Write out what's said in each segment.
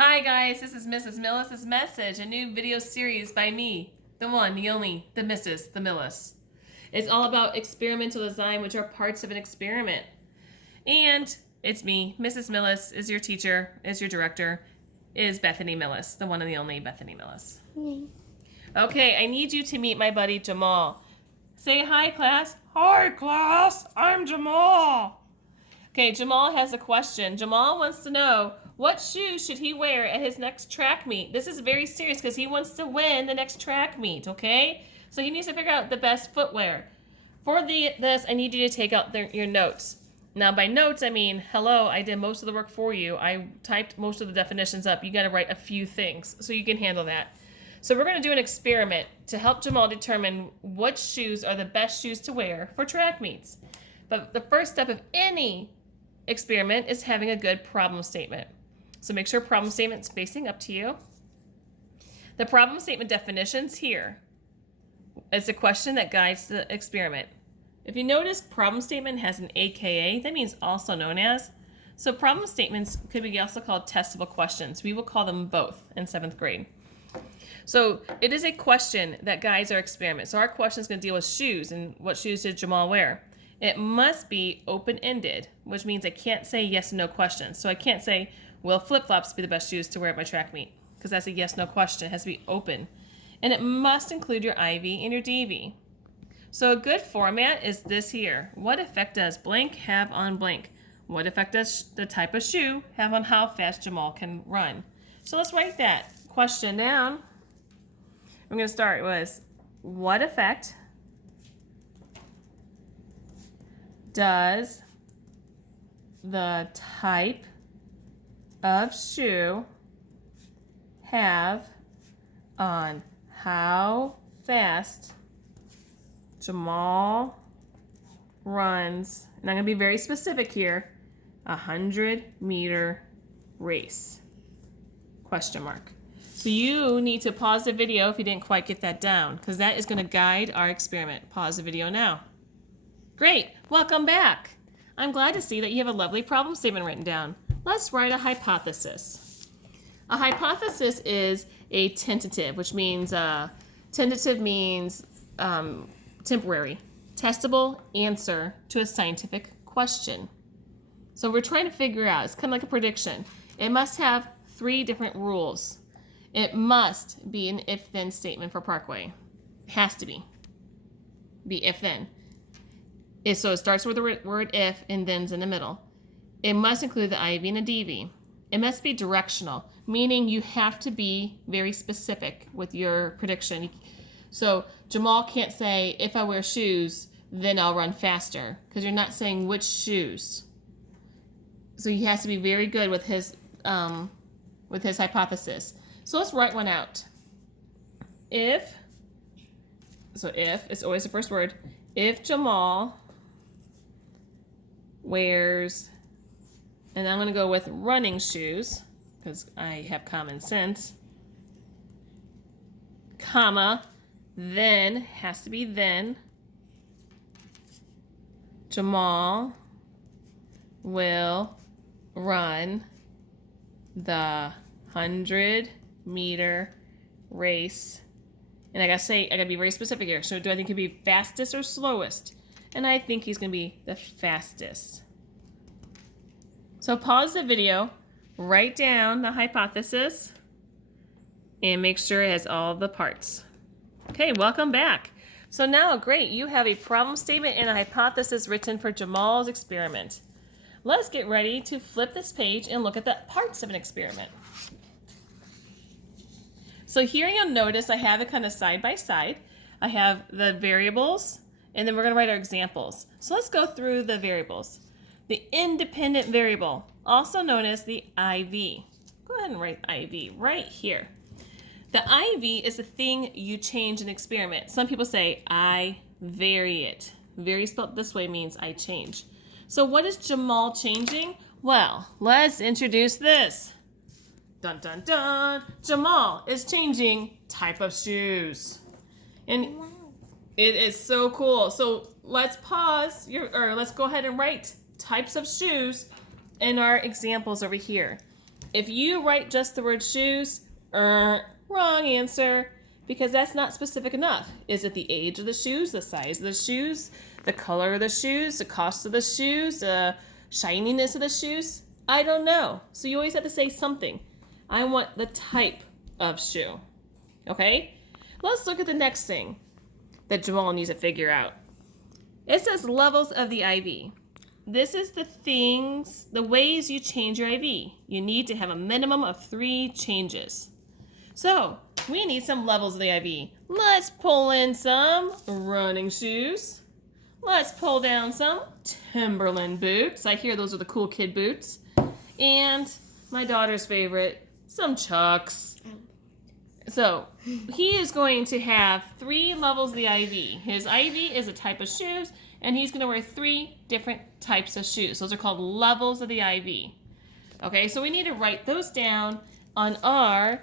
Hi guys, this is Mrs. Millis' Message, a new video series by me, the one, the only, the Mrs. the Millis. It's all about experimental design, which are parts of an experiment. And it's me, Mrs. Millis is your teacher, is your director, is Bethany Millis, the one and the only Bethany Millis. Okay, I need you to meet my buddy Jamal. Say hi, class. Hi, class. I'm Jamal. Okay, Jamal has a question. Jamal wants to know, what shoes should he wear at his next track meet? This is very serious because he wants to win the next track meet, okay? So he needs to figure out the best footwear. For this, I need you to take out your notes. Now, by notes, I mean, hello, I did most of the work for you. I typed most of the definitions up. You got to write a few things so you can handle that. So we're going to do an experiment to help Jamal determine what shoes are the best shoes to wear for track meets. But the first step of any experiment is having a good problem statement. So make sure problem statement's facing up to you. The problem statement definitions here is a question that guides the experiment. If you notice, problem statement has an AKA, that means also known as. So problem statements could be also called testable questions. We will call them both in 7th grade. So it is a question that guides our experiment. So our question is going to deal with shoes and what shoes did Jamal wear. It must be open-ended, which means I can't say yes and no questions. So I can't say, will flip-flops be the best shoes to wear at my track meet? Because that's a yes-no question. It has to be open. And it must include your IV and your DV. So a good format is this here. What effect does blank have on blank? What effect does the type of shoe have on how fast Jamal can run? So let's write that question down. I'm going to start with, what effect does the type of shoe have on how fast Jamal runs, and I'm going to be very specific here, 100-meter race? Question mark. So you need to pause the video if you didn't quite get that down, because that is going to guide our experiment. Pause the video now. Great, welcome back. I'm glad to see that you have a lovely problem statement written down. Let's write a hypothesis. A hypothesis is a tentative, which means temporary, testable answer to a scientific question. So we're trying to figure out, it's kind of like a prediction. It must have 3 different rules. It must be an if-then statement for Parkway. It has to be if-then. So it starts with the word if and then's in the middle. It must include the IV and a DV. It must be directional, meaning you have to be very specific with your prediction. So Jamal can't say, if I wear shoes, then I'll run faster, because you're not saying which shoes. So he has to be very good with his hypothesis. So let's write one out. If it's always the first word. If Jamal wears, and I'm going to go with running shoes, because I have common sense, comma, then, has to be then, Jamal will run the 100-meter race. And I gotta be very specific here. So do I think he'd be fastest or slowest? And I think he's gonna be the fastest. So pause the video, write down the hypothesis, and make sure it has all the parts. Okay, welcome back. So now, great, you have a problem statement and a hypothesis written for Jamal's experiment. Let's get ready to flip this page and look at the parts of an experiment. So here you'll notice I have it kind of side by side. I have the variables, and then we're going to write our examples. So let's go through the variables. The independent variable, also known as the IV. Go ahead and write IV right here. The IV is the thing you change in experiment. Some people say, I vary it. Vary spelled this way means I change. So what is Jamal changing? Well, let's introduce this. Dun, dun, dun. Jamal is changing type of shoes. And it is so cool. So let's pause, let's go ahead and write types of shoes in our examples over here. If you write just the word shoes, wrong answer, because that's not specific enough. Is it the age of the shoes, the size of the shoes, the color of the shoes, the cost of the shoes, the shininess of the shoes? I don't know. So you always have to say something. I want the type of shoe. Okay? Let's look at the next thing that Jamal needs to figure out. It says levels of the IV. This is the ways you change your IV. You need to have a minimum of 3 changes. So, we need some levels of the IV. Let's pull in some running shoes. Let's pull down some Timberland boots. I hear those are the cool kid boots. And my daughter's favorite, some Chucks. So, he is going to have 3 levels of the IV. His IV is a type of shoes, and he's going to wear 3 different types of shoes. Those are called levels of the IV. Okay, so we need to write those down on our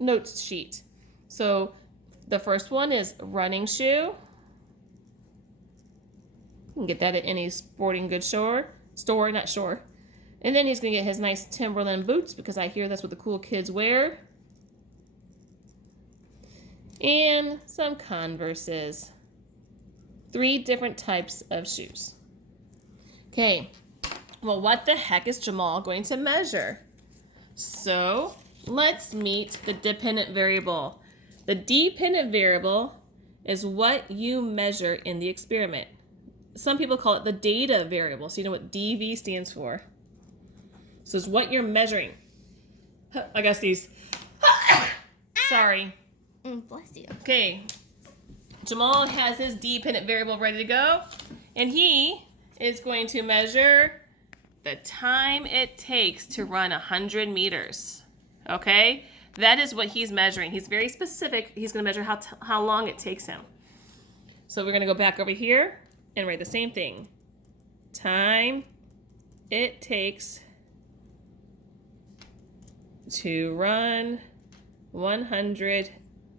notes sheet. So, the first one is running shoe. You can get that at any sporting goods store. And then he's going to get his nice Timberland boots, because I hear that's what the cool kids wear. And some Converses. 3 different types of shoes. Okay, well, what the heck is Jamal going to measure? So, let's meet the dependent variable. The dependent variable is what you measure in the experiment. Some people call it the data variable, so you know what DV stands for. So it's what you're measuring. I got these. Sorry. Bless you. Okay, Jamal has his dependent variable ready to go, and he is going to measure the time it takes to run 100 meters. Okay, that is what he's measuring. He's very specific. He's going to measure how long it takes him. So we're going to go back over here and write the same thing. Time it takes to run 100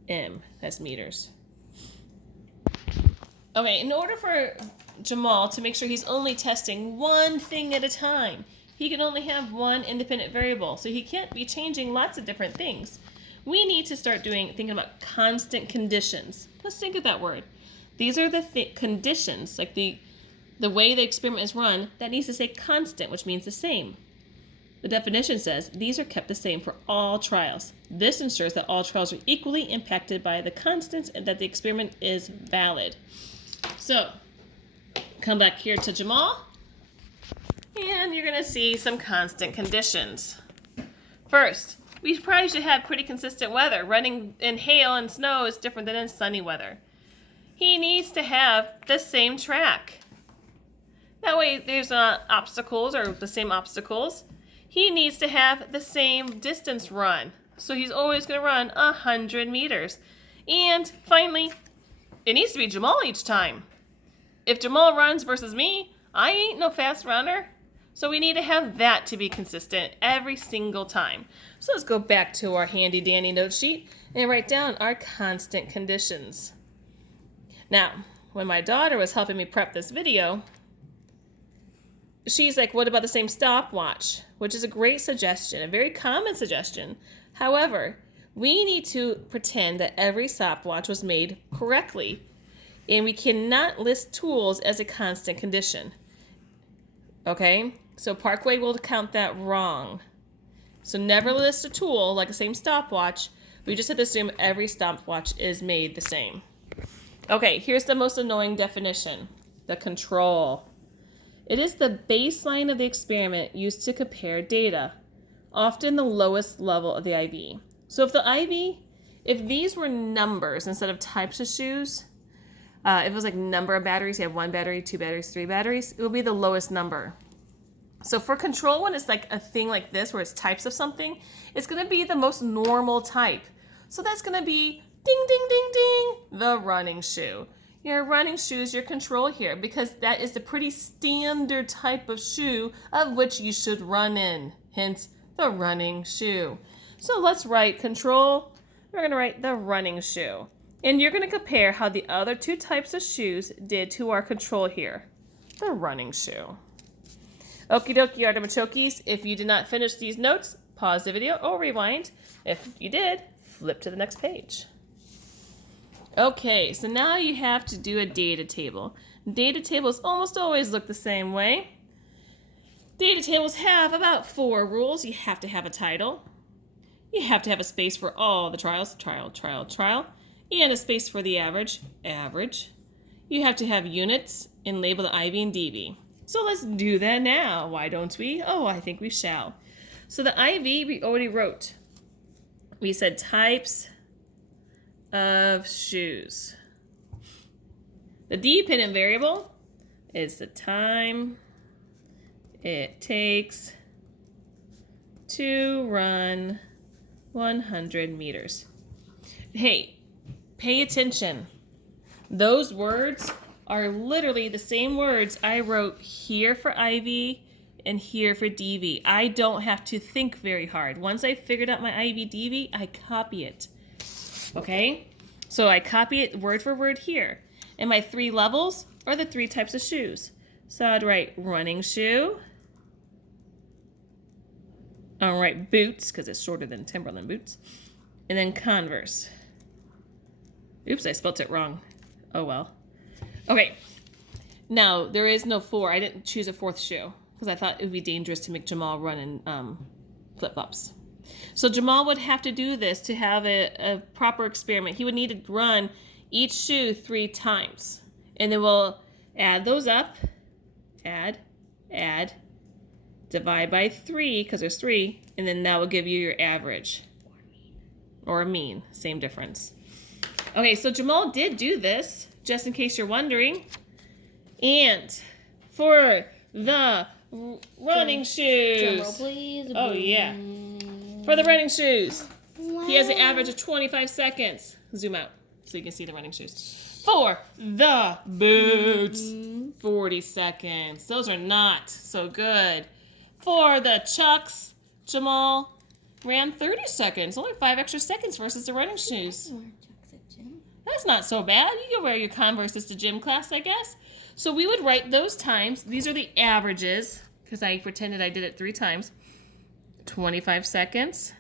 m. That's meters. Okay, in order for Jamal to make sure he's only testing one thing at a time, he can only have one independent variable, so he can't be changing lots of different things. We need to start thinking about constant conditions. Let's think of that word. These are the conditions, like the way the experiment is run, that needs to say constant, which means the same. The definition says these are kept the same for all trials. This ensures that all trials are equally impacted by the constants and that the experiment is valid. So, come back here to Jamal, and you're going to see some constant conditions. First, we probably should have pretty consistent weather. Running in hail and snow is different than in sunny weather. He needs to have the same track. That way there's not obstacles or the same obstacles. He needs to have the same distance run. So he's always going to run 100 meters. And finally, it needs to be Jamal each time. If Jamal runs versus me, I ain't no fast runner. So we need to have that to be consistent every single time. So let's go back to our handy dandy note sheet and write down our constant conditions. Now, when my daughter was helping me prep this video, she's like, what about the same stopwatch? Which is a great suggestion, a very common suggestion. However, we need to pretend that every stopwatch was made correctly, and we cannot list tools as a constant condition. Okay, so Parkway will count that wrong. So never list a tool like the same stopwatch. We just have to assume every stopwatch is made the same. Okay, here's the most annoying definition, the control. It is the baseline of the experiment used to compare data, often the lowest level of the IV. So if these were numbers instead of types of shoes, if it was like number of batteries, you have 1 battery, 2 batteries, 3 batteries, it will be the lowest number. So for control, when it's like a thing like this where it's types of something, it's going to be the most normal type. So that's going to be ding, ding, ding, ding, the running shoe. Your running shoe is your control here because that is the pretty standard type of shoe of which you should run in, hence the running shoe. So let's write control. We're going to write the running shoe. And you're going to compare how the other 2 types of shoes did to our control here, the running shoe. Okie dokie, Artichokes. If you did not finish these notes, pause the video or rewind. If you did, flip to the next page. Okay, so now you have to do a data table. Data tables almost always look the same way. Data tables have about 4 rules. You have to have a title. You have to have a space for all the trials, trial, trial, trial, and a space for the average, average. You have to have units and label the IV and DV. So let's do that now. Why don't we? Oh, I think we shall. So the IV we already wrote. We said types of shoes. The dependent variable is the time it takes to run 100 meters. Hey, pay attention. Those words are literally the same words I wrote here for IV and here for DV. I don't have to think very hard. Once I figured out my IV DV, I copy it. Okay? So I copy it word for word here. And my 3 levels are the 3 types of shoes. So I'd write running shoe. I'll write boots, because it's shorter than Timberland boots. And then Converse. Oops, I spelled it wrong. Oh well. Okay. Now, there is no 4. I didn't choose a 4th shoe, because I thought it would be dangerous to make Jamal run in flip-flops. So Jamal would have to do this to have a proper experiment. He would need to run each shoe 3 times. And then we'll add those up. Add, divide by 3, because there's 3, and then that will give you your average. Or a mean, same difference. Okay, so Jamal did do this, just in case you're wondering. And for the running shoes. Drum roll, please. Oh, yeah. For the running shoes, he has an average of 25 seconds. Zoom out so you can see the running shoes. For the boots, 40 seconds. Those are not so good. For the Chucks, Jamal ran 30 seconds. Only 5 extra seconds versus the running shoes. That's not so bad. You can wear your Converses to gym class, I guess. So we would write those times. These are the averages, because I pretended I did it 3 times. 25 seconds,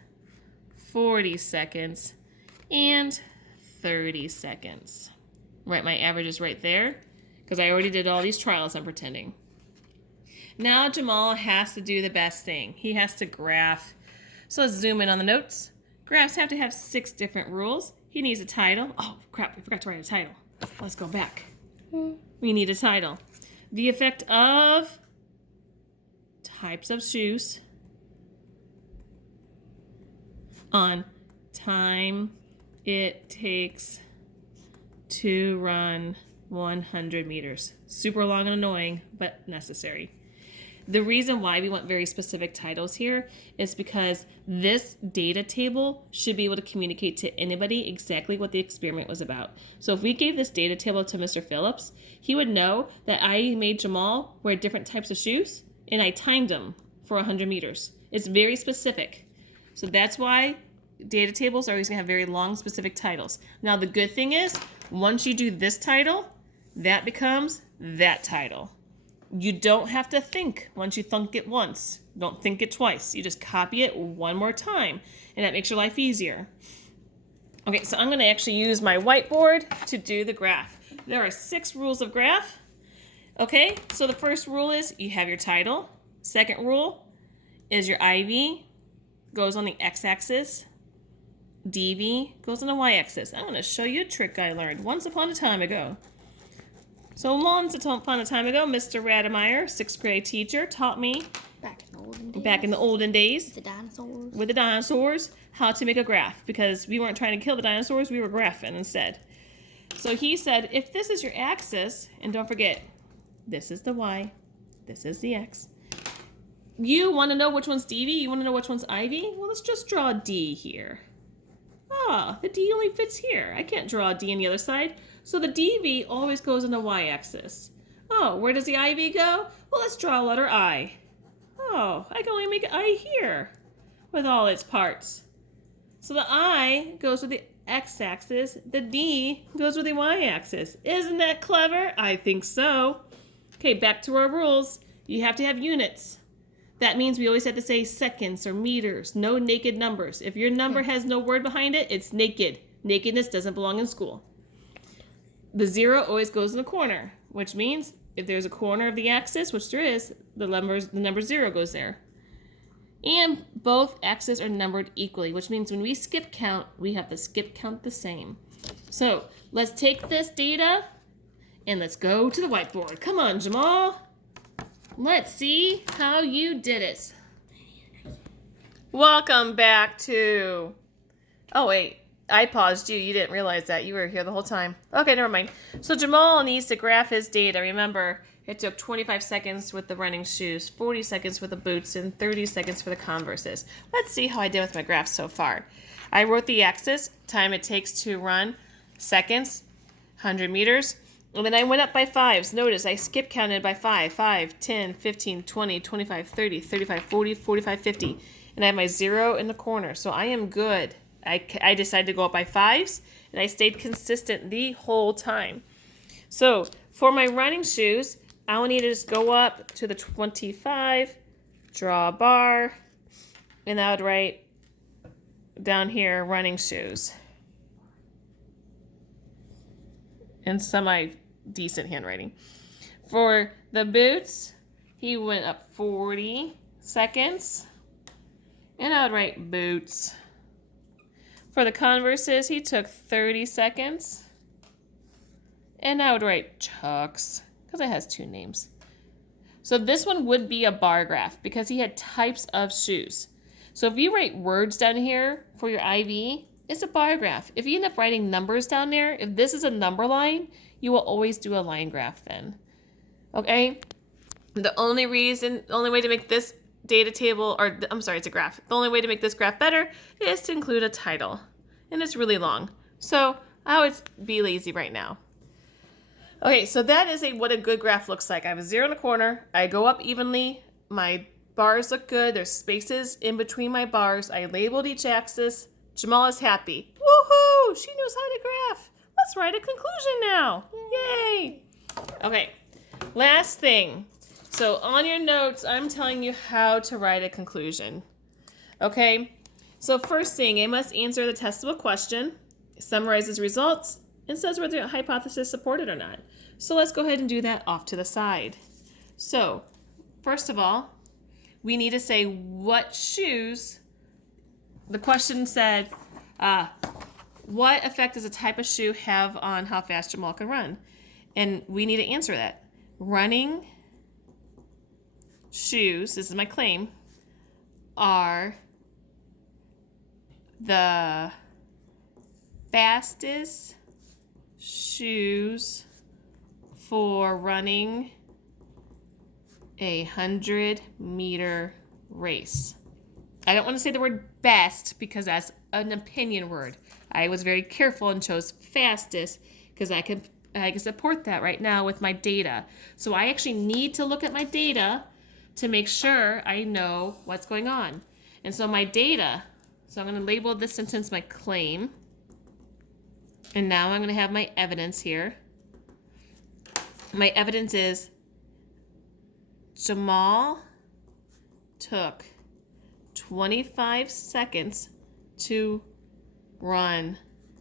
40 seconds, and 30 seconds. Write my averages right there, because I already did all these trials I'm pretending. Now Jamal has to do the best thing. He has to graph. So let's zoom in on the notes. Graphs have to have 6 different rules. He needs a title. Oh, crap, I forgot to write a title. Let's go back. We need a title. The effect of types of shoes on time it takes to run 100 meters. Super long and annoying, but necessary. The reason why we want very specific titles here is because this data table should be able to communicate to anybody exactly what the experiment was about. So if we gave this data table to Mr. Phillips, he would know that I made Jamal wear different types of shoes and I timed them for 100 meters. It's very specific. So that's why data tables are always going to have very long, specific titles. Now the good thing is, once you do this title, that becomes that title. You don't have to think once you think it once. Don't think it twice. You just copy it one more time, and that makes your life easier. Okay, so I'm going to actually use my whiteboard to do the graph. There are 6 rules of graph. Okay, so the first rule is you have your title. Second rule is your IV goes on the x-axis. DV goes on the y-axis. I'm going to show you a trick I learned once upon a time ago. So once upon a time ago, Mr. Rademeyer, 6th grade teacher, taught me back in the olden days with the dinosaurs how to make a graph, because we weren't trying to kill the dinosaurs, we were graphing instead. So he said, if this is your axis, and don't forget, this is the y, this is the x. You want to know which one's DV? You want to know which one's IV? Well, let's just draw a D here. Ah, the D only fits here. I can't draw a D on the other side. So the DV always goes on the y-axis. Oh, where does the IV go? Well, let's draw a letter I. Oh, I can only make an I here with all its parts. So the I goes with the x-axis. The D goes with the y-axis. Isn't that clever? I think so. Okay, back to our rules. You have to have units. That means we always have to say seconds or meters, no naked numbers. If your number has no word behind it, it's naked. Nakedness doesn't belong in school. The 0 always goes in the corner, which means if there's a corner of the axis, which there is, the number 0 goes there. And both axes are numbered equally, which means when we skip count, we have to skip count the same. So let's take this data and let's go to the whiteboard. Come on, Jamal. Let's see how you did it. Welcome back to... Oh, wait. I paused you. You didn't realize that. You were here the whole time. Okay, never mind. So Jamal needs to graph his data. Remember, it took 25 seconds with the running shoes, 40 seconds with the boots, and 30 seconds for the Converses. Let's see how I did with my graph so far. I wrote the axis, time it takes to run, seconds, 100 meters. And then I went up by 5s. Notice I skip counted by 5, 10, 15, 20, 25, 30, 35, 40, 45, 50. And I have my 0 in the corner. So I am good. I decided to go up by 5s, and I stayed consistent the whole time. So for my running shoes, I will need to just go up to the 25, draw a bar, and I would write down here running shoes. And semi-decent handwriting. For the boots, he went up 40 seconds. And I would write boots. For the Converses, he took 30 seconds. And I would write Chucks, because it has 2 names. So this one would be a bar graph, because he had types of shoes. So if you write words down here for your IV, it's a bar graph. If you end up writing numbers down there, if this is a number line, you will always do a line graph then. Okay? The only way to make this data table, or I'm sorry, it's a graph. The only way to make this graph better is to include a title. And it's really long. So I would be lazy right now. Okay, so that is what a good graph looks like. I have a 0 in the corner. I go up evenly. My bars look good. There's spaces in between my bars. I labeled each axis. Jamal is happy. Woohoo! She knows how to graph. Let's write a conclusion now. Yay! Okay, last thing. So on your notes, I'm telling you how to write a conclusion. Okay, so first thing, it must answer the testable question, summarizes results, and says whether the hypothesis is supported or not. So let's go ahead and do that off to the side. So, first of all, we need to say what shoes. The question said, what effect does a type of shoe have on how fast Jamal can run? And we need to answer that. Running shoes, this is my claim, are the fastest shoes for running a 100-meter race. I don't want to say the word best because that's an opinion word. I was very careful and chose fastest because I can support that right now with my data. So I actually need to look at my data to make sure I know what's going on. And so my data, so I'm going to label this sentence my claim. And now I'm going to have my evidence here. My evidence is Jamal took 25 seconds to run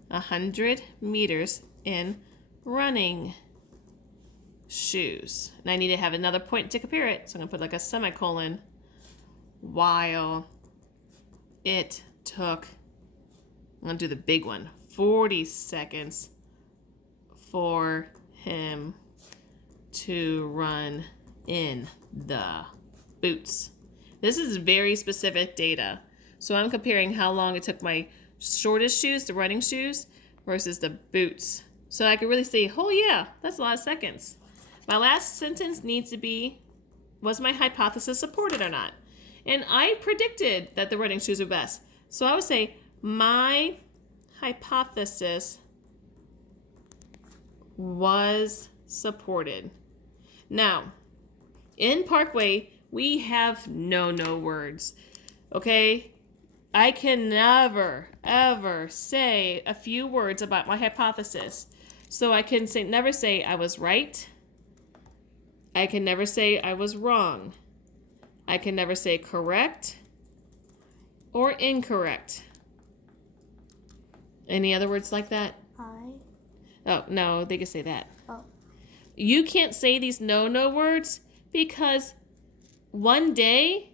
100 meters in running shoes. And I need to have another point to compare it. So I'm going to put like a semicolon. While it took, I'm going to do the big one, 40 seconds for him to run in the boots. This is very specific data. So I'm comparing how long it took my shortest shoes, the running shoes, versus the boots. So I could really say, oh yeah, that's a lot of seconds. My last sentence needs to be, was my hypothesis supported or not? And I predicted that the running shoes are best. So I would say, my hypothesis was supported. Now, in Parkway, we have no words, okay? I can never, ever say a few words about my hypothesis. So I can never say I was right. I can never say I was wrong. I can never say correct or incorrect. Any other words like that? Oh, no, they can say that. Oh. You can't say these no words because one day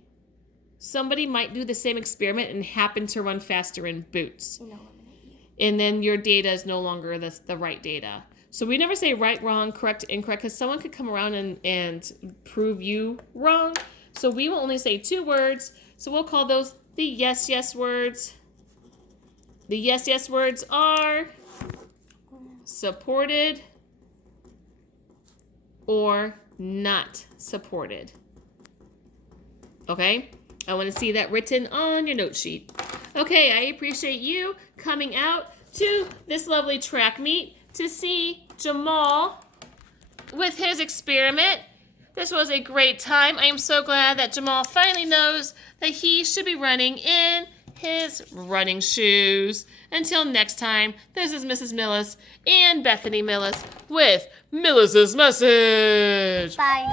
somebody might do the same experiment and happen to run faster in boots. And then your data is no longer the right data. So we never say right, wrong, correct, incorrect, because someone could come around and prove you wrong. So we will only say 2 words. So we'll call those the yes words. The yes words are supported or not supported. Okay? I want to see that written on your note sheet. Okay, I appreciate you coming out to this lovely track meet to see Jamal with his experiment. This was a great time. I am so glad that Jamal finally knows that he should be running in his running shoes. Until next time, this is Mrs. Millis and Bethany Millis with Millis's Message. Bye.